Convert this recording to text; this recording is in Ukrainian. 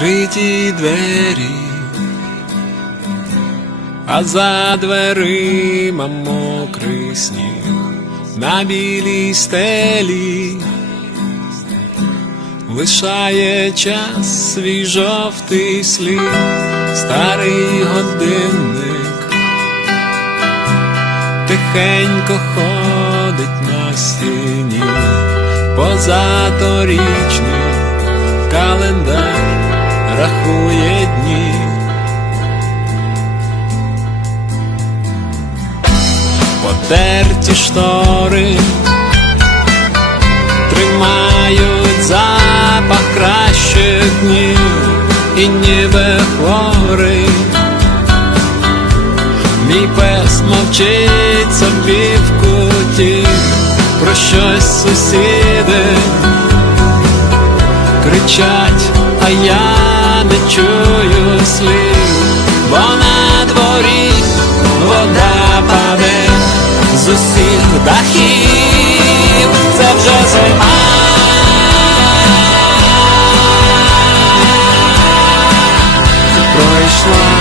відкриті двері, а за дверима мокрий сніг на білій стелі. Лишає час свій жовтий слід, старий годинник, тихенько ходить на стіні, позаторічний календар рахує дні. Потерті штори тримають запах кращих днів і ніби хворий. Мій пес мовчить собі в куті, про щось сусіди кричать, а я не чую слів, бо на дворі вода паде з усіх дахів, це вже зима. Пройшла.